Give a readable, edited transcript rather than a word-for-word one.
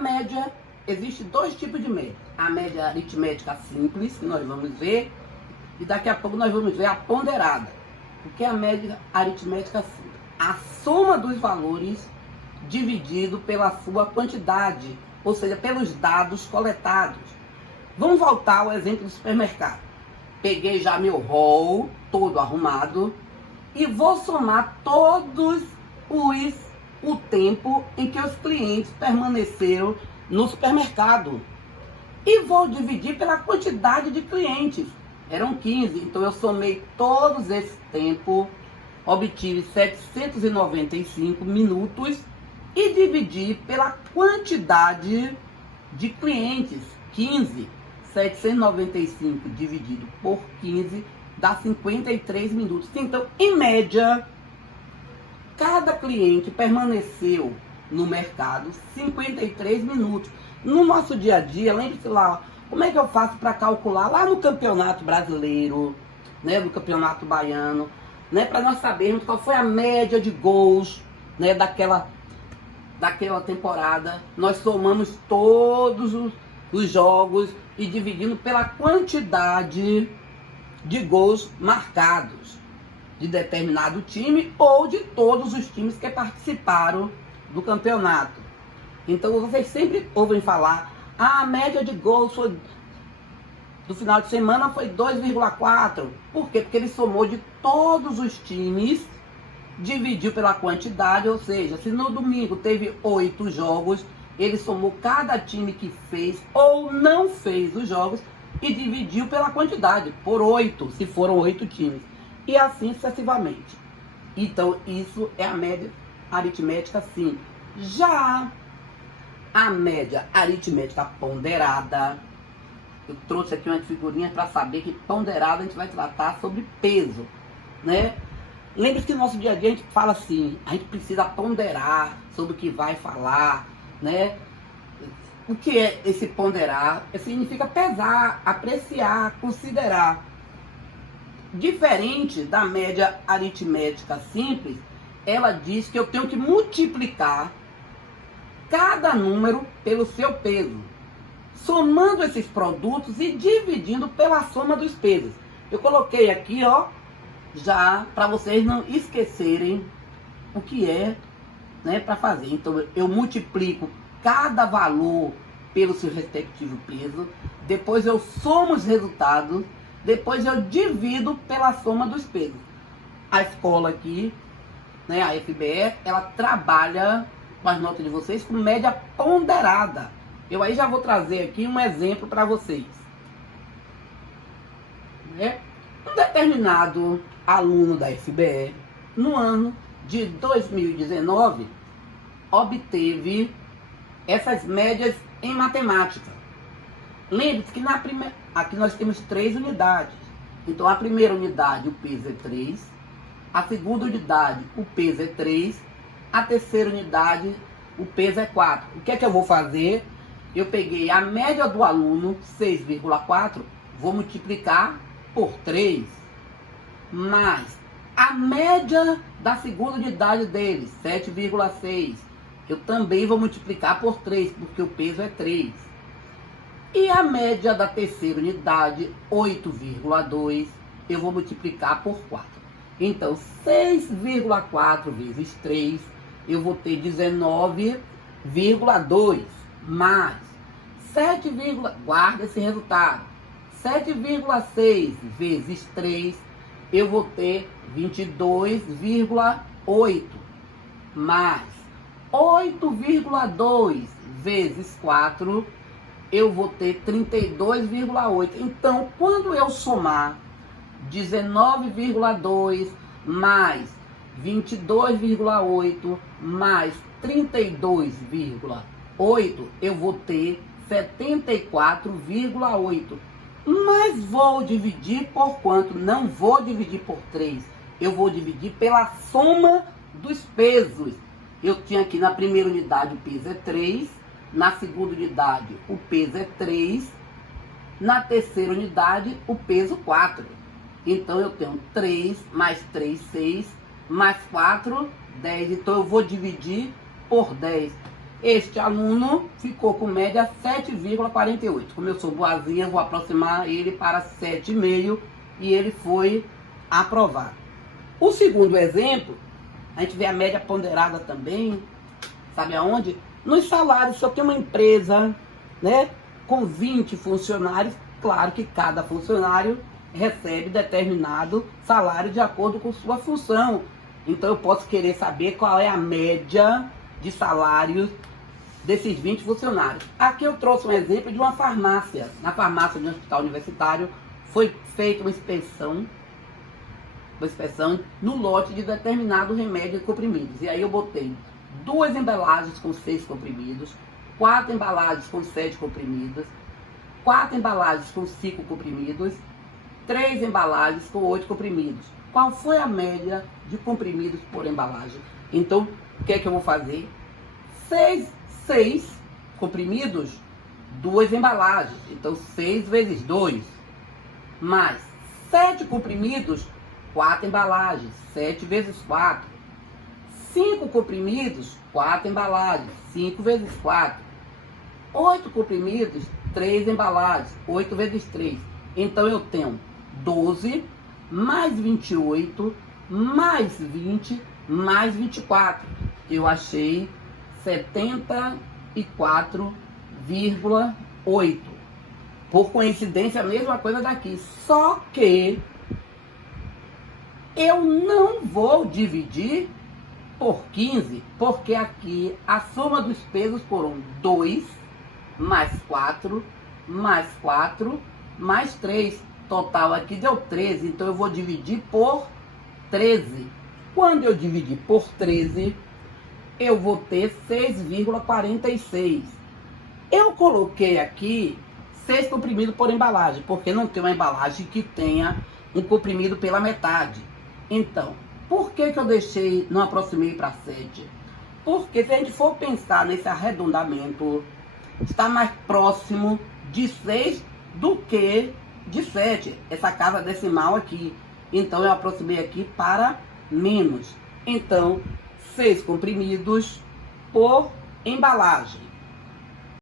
média, existe dois tipos de média. A média aritmética simples, que nós vamos ver, e daqui a pouco nós vamos ver a ponderada. O que é a média aritmética simples? A soma dos valores dividido pela sua quantidade, ou seja, pelos dados coletados. Vamos voltar ao exemplo do supermercado. Peguei já meu rol todo arrumado e vou somar todos o tempo em que os clientes permaneceram no supermercado. E vou dividir pela quantidade de clientes. Eram 15, então eu somei todos esse tempo, obtive 795 minutos e dividi pela quantidade de clientes. 15, 795 dividido por 15 dá 53 minutos. Então, em média, cada cliente permaneceu no mercado 53 minutos. No nosso dia a dia, lembre-se lá, como é que eu faço para calcular lá no Campeonato Brasileiro, né, no Campeonato Baiano, né, para nós sabermos qual foi a média de gols, né, daquela temporada. Nós somamos todos os jogos e dividindo pela quantidade de gols marcados de determinado time ou de todos os times que participaram do campeonato. Então vocês sempre ouvem falar, a média de gols do final de semana foi 2,4. Por quê? Porque ele somou de todos os times, dividiu pela quantidade, ou seja, se no domingo teve 8 jogos, ele somou cada time que fez ou não fez os jogos e dividiu pela quantidade, por 8, se foram 8 times. E assim sucessivamente. Então, isso é a média aritmética simples. Já a média aritmética ponderada, eu trouxe aqui umas figurinhas para saber que ponderada a gente vai tratar sobre peso, né? Lembre-se que no nosso dia a dia a gente fala assim, a gente precisa ponderar sobre o que vai falar, né? O que é esse ponderar? Significa pesar, apreciar, considerar. Diferente da média aritmética simples, ela diz que eu tenho que multiplicar cada número pelo seu peso, somando esses produtos e dividindo pela soma dos pesos. Eu coloquei aqui, ó, já para vocês não esquecerem o que é, né, para fazer. Então eu multiplico cada valor pelo seu respectivo peso, depois eu somo os resultados, depois eu divido pela soma dos pesos. A escola aqui, né, a FBE, ela trabalha com as notas de vocês com média ponderada. Eu aí já vou trazer aqui um exemplo para vocês. Um determinado aluno da FBE, no ano de 2019, obteve essas médias em matemática. Lembre-se que aqui nós temos 3 unidades. Então, a primeira unidade, o peso é 3. A segunda unidade, o peso é 3. A terceira unidade, o peso é 4. O que é que eu vou fazer? Eu peguei a média do aluno, 6,4, vou multiplicar por 3. Mais a média da segunda unidade dele, 7,6. Eu também vou multiplicar por 3, porque o peso é 3. E a média da terceira unidade, 8,2, eu vou multiplicar por 4. Então, 6,4 vezes 3, eu vou ter 19,2. Mais 7, guarda esse resultado. 7,6 vezes 3, eu vou ter 22,8. Mais 8,2 vezes 4, eu vou ter 32,8. Então, quando eu somar 19,2 mais 22,8 mais 32,8, eu vou ter 74,8. Mas vou dividir por quanto? Não vou dividir por 3. Eu vou dividir pela soma dos pesos. Eu tinha aqui na primeira unidade o peso é 3. Na segunda unidade o peso é 3. Na terceira unidade o peso 4. Então eu tenho 3 mais 3, 6. Mais 4, 10. Então eu vou dividir por 10. Este aluno ficou com média 7,48. Como eu sou boazinha, vou aproximar ele para 7,5 e ele foi aprovado. O segundo exemplo, a gente vê a média ponderada também, sabe aonde? Nos salários. Se eu tenho uma empresa, né, com 20 funcionários, claro que cada funcionário recebe determinado salário de acordo com sua função. Então eu posso querer saber qual é a média de salários desses 20 funcionários. Aqui eu trouxe um exemplo de uma farmácia. Na farmácia de um hospital universitário foi feita uma inspeção no lote de determinado remédio e comprimidos. E aí eu botei 2 embalagens com 6 comprimidos, 4 embalagens com 7 comprimidos, 4 embalagens com 5 comprimidos, 3 embalagens com 8 comprimidos. Qual foi a média de comprimidos por embalagem? Então, o que é que eu vou fazer? 6 comprimidos, 2 embalagens. Então, 6 vezes 2. Mais 7 comprimidos, 4 embalagens. 7 vezes 4. 5 comprimidos, 4 embalagens. 5 vezes 4. 8 comprimidos, 3 embalagens. 8 vezes 3. Então, eu tenho 12 mais 28 mais 20 mais 24. Eu achei 74,8. Por coincidência, a mesma coisa daqui. Só que eu não vou dividir por 15, porque aqui a soma dos pesos foram 2 mais 4 mais 4 mais 3. Total aqui deu 13, então eu vou dividir por 13. Quando eu dividir por 13, eu vou ter 6,46. Eu coloquei aqui 6 comprimidos por embalagem, porque não tem uma embalagem que tenha um comprimido pela metade. Então, por que eu deixei, não aproximei para 7? Porque se a gente for pensar nesse arredondamento, está mais próximo de 6 do que de 7, essa casa decimal aqui. Então eu aproximei aqui para menos. Então, 6 comprimidos por embalagem.